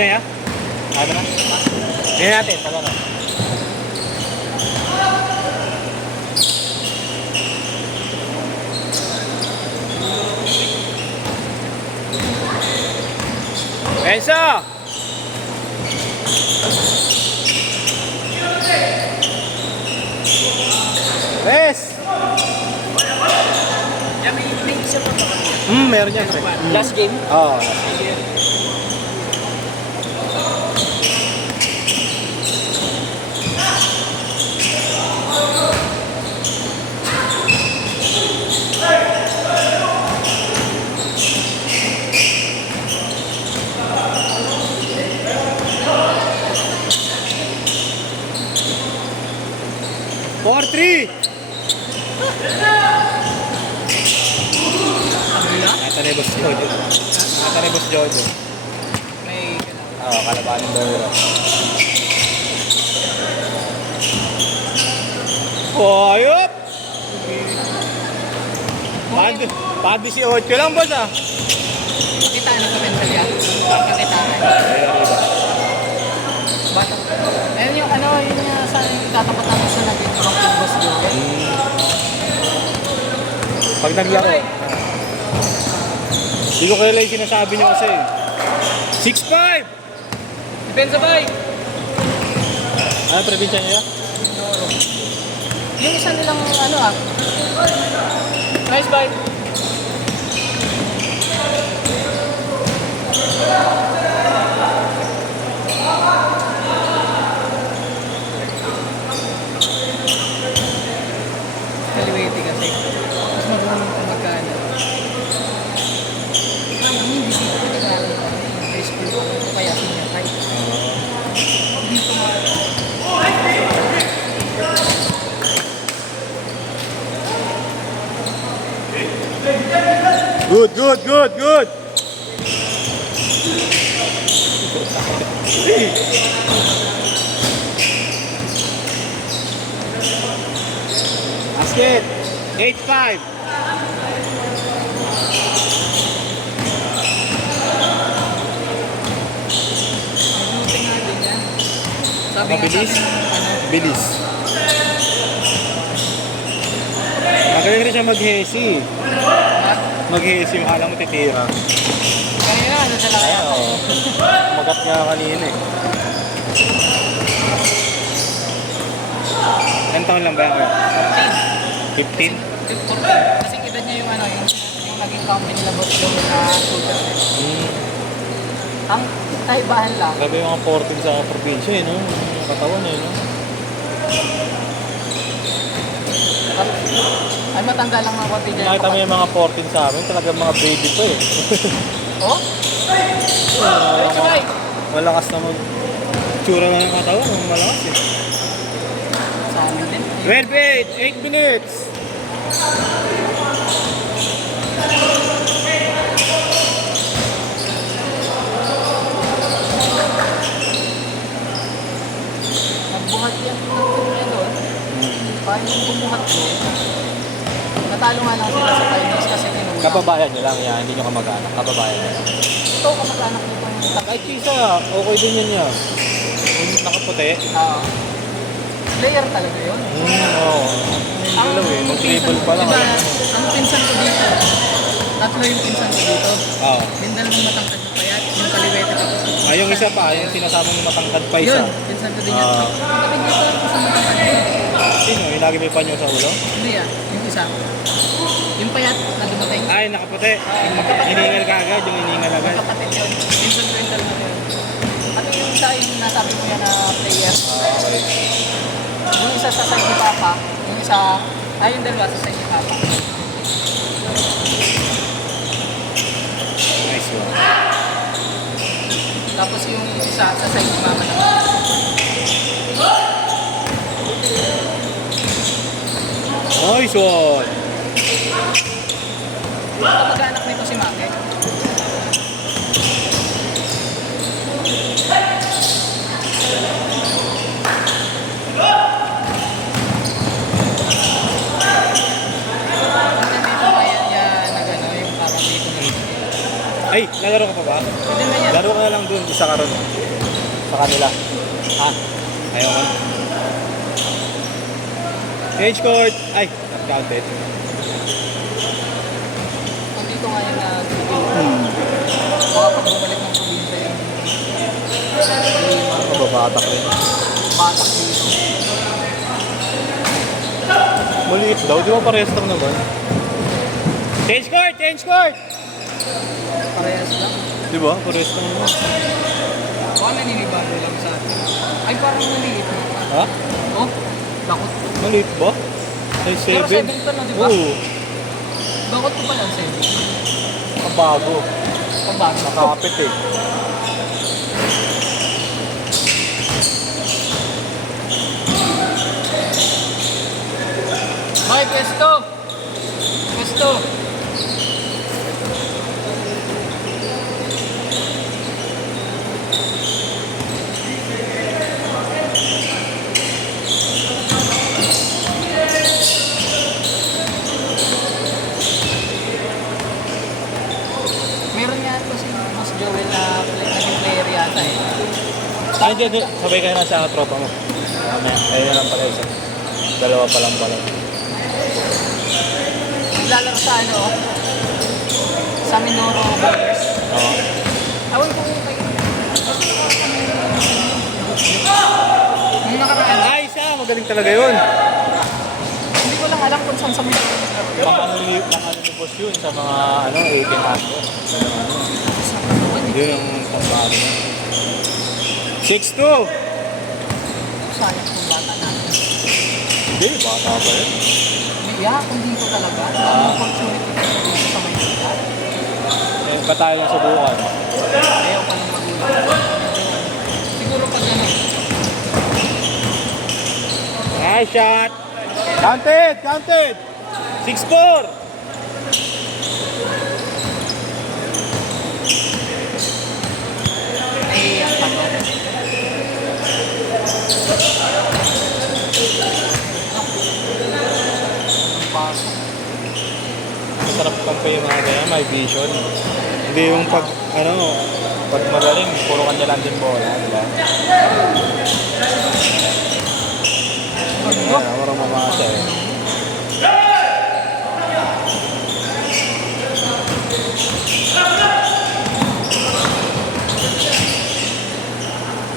na yan? Ano na? Tingnan natin, taga na. Enzo! Res! May isa pa ba? Meron yan, pre. Last game? Oo. Four, three. Ito na Boss Jojo. Ito na Boss Jojo. May Oo, kalabanin daw yun. Hayop! Pad 18 lang, boss ah. pakitaan ng commentary yan. Pakitaan. Bata. Ayun yung ano, yun yung sa itatapat namin sa naging Rocky Boss Joel. Pag naglaro. Hindi ko kilala yung sinasabi niyo kasi. 6'5". Depensa bay! Ano probinsya niya? Yung isa nilang ano ah. Nice bite. Kaliwete kasi. Mas marunong kung magkano. Hindi dito ko nag-aaral pa. High school pa. Kaya senior high. Dito nga. Good, good, good, good. Basket. 8-5. Mabuti nga din yan. Sabi nga Mabilis? sa akin, ano, Bilis. Magaling rin siya mag-hesi. Mag-hesi yung alam mo titira. kanina ano sa laki ako. Magat nga kanina eh. Ilan taon lang ba yan kaya? 15? 14. Kasi edad niya yung ano, yung naging company nila boss yung shooter. Ang kaibahan lang. Grabe yung mga 14 sa probinsya eh, no? Yung katawan eh, no? Ay matanda lang mga konti dyan. Nakita mo yung mga 14 sa amin, talagang mga baby to eh. Oh? Diretso bay! Malakas na tsura na ng katawan, malakas eh. Sa amin din. 12-8, 8 minutes! Magbuhat yan ng niya doon. Paano yung bumuhat doon? Natalo nga lang sila sa finals kasi tinulungan. Kababayan nyo lang yan, hindi nyo kamag-anak. Kababayan nyo lang. Ito kamag-anak nito yung Kahit isa, okay din yan yan. Yung nakaputi. player talaga yun. Oo. Ang galaw eh, mag-dribble pa lang. Diba, ang pinsan ko dito, tatlo yung pinsan ko dito. Oo. Yung dalawang matangkad na payat, yung kaliwete tapos. Yung isa pa, yung sinasabang matangkad pa isa. Yun, pinsan ko din yan. Sabi dito ako sa matangkad yun. Sino? Yung lagi may panyo sa ulo? Hindi ah, yung isa. Yung payat na dumating. Ay, nakaputi. Hiningal ka agad, yung hiningal agad. Kapatid yun. Pinsan ko yung dalawa yun. At yung isa yung nasabi ko yan na player. Okay. Yung isa sa side ni Papa, yung isa, yung dalawa sa side ni Papa. Nice one. Tapos yung isa sa side ni Mama naman. Nice one. Kamag-anak nito si Maki. Nandito ba yan na gano'n, yung parang dito na Ay, nalaro ka pa ba? Pwede na yan. Laro ka na lang dun, isa ka ron. Sa kanila. Ha? Ayaw ka? Change court! Ay, not counted. Andito nga yan na baka pag bumalik ng probinsya yan. Mababatak rin. Batak dito. Maliit daw, di ba parehas lang naman? Change court! Change court! Parehas lang. Di ba? Parehas lang naman. Baka naninibago lang sa atin. Ay, parang maliit. Ha? Oh, dakot. Maliit ba? Size 7? Pero 7 pa na, di ba? Oo. Dakot ko pa lang 7. Kabago. Pagbago. Nakapit eh. Bye, pwesto! Pwesto! Meron nga ito si Mas Joel na naging player yata eh. Ay, hindi. Sabay kayo na sa tropa mo. Mamaya. Ayun na lang pala isa. Dalawa pa lang pala. Naglalaro sa ano, sa Mindoro Boys. Oo. Awan ko kayo. Yung nakaraan, Ay, siya! Magaling talaga yun. hindi ko lang alam kung saan sa Mindoro naglaro yun. Pang ano ni boss yun sa mga 1800. Yun ang pang-ano. 6'2". Sayang kung bata natin. Hindi, bata pa yun. Yeah, kung dito talaga, ang opportunity ko dito sa Maynila. Eh, ba tayo lang subukan? Ayaw pa ng magulang. Siguro pag ano, Nice shot! Counted! Counted! 6'4". naiiyak pa to. Ang pasok. Masarap kampa yung mga ganyan, may vision. Hindi yung pag, pag magaling, puro kanya lang din bola, di ba? Ayan, marang mamasa eh.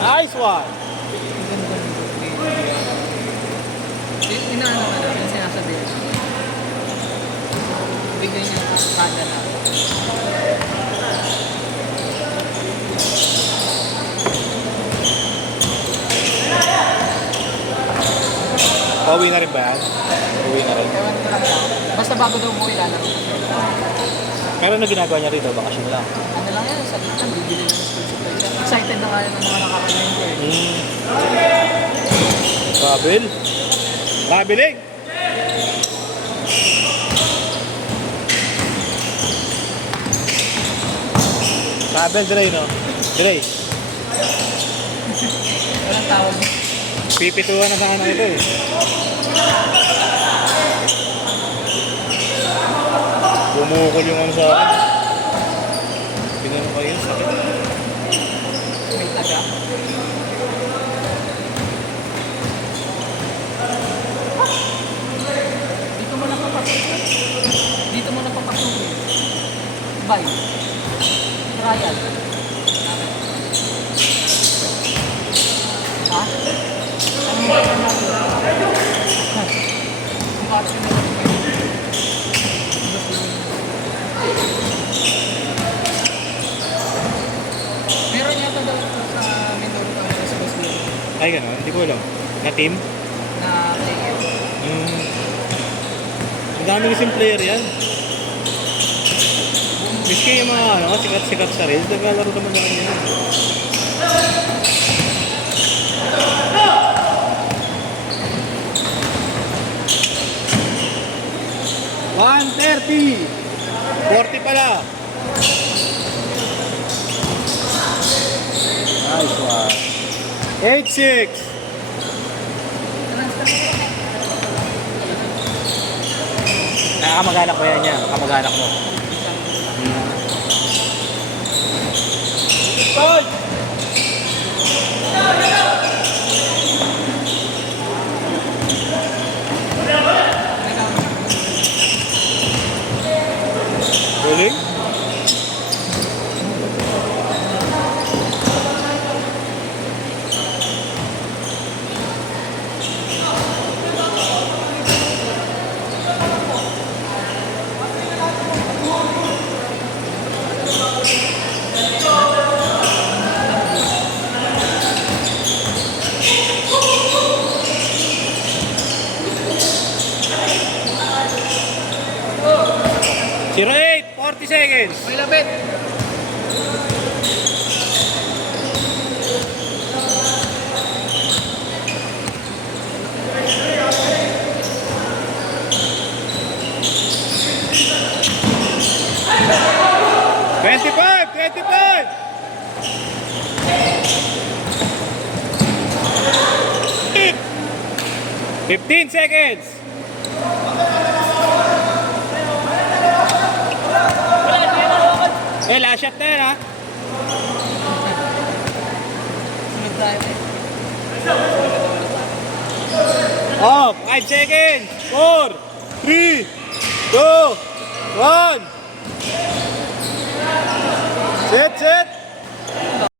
Nice one! Ang ganda nito. Inaano ka na, yung sinasabi. Bigay niya ang kada na. Pauwi na rin ba yan? Pauwi na rin. Ewan ko lang daw. Basta bago daw mo ilalaro. Meron na ginagawa niya rito, bakasyon lang. Ano lang yan, sa dito, bibili ng school supply siya. Excited na kaya ng mga nakakalain ko eh. Kabil. Kabiling! Kabil, Dre, no? Dre, Walang tawag. pipituan na sa ano ito eh. Bumukol yung ano sa akin. Pinano kayo, sakit. May taga. Dito mo na papasok. Dito mo na papasok. Bye. Trial. Ha? Ano yung gagawin natin? Ang bakit na lang kayo. Meron yata daw sa Mindoro Congress sa Basbiro Ay, gano'n. Hindi ko alam. Na team? na player. Ang dami kasing player yan. Miski yung mga sikat-sikat sa rails, naglalaro naman na kanya yan. $130! 40 pala! Nice one. 8-6! Kamag-anak mo yan niya, kamag-anak mo. 40 seconds. May lapit. Twenty-five. 15 seconds. Last shot na yan, ha? Sunod tayo eh. Oh, 5 seconds. 4, 3, 2, 1. Set.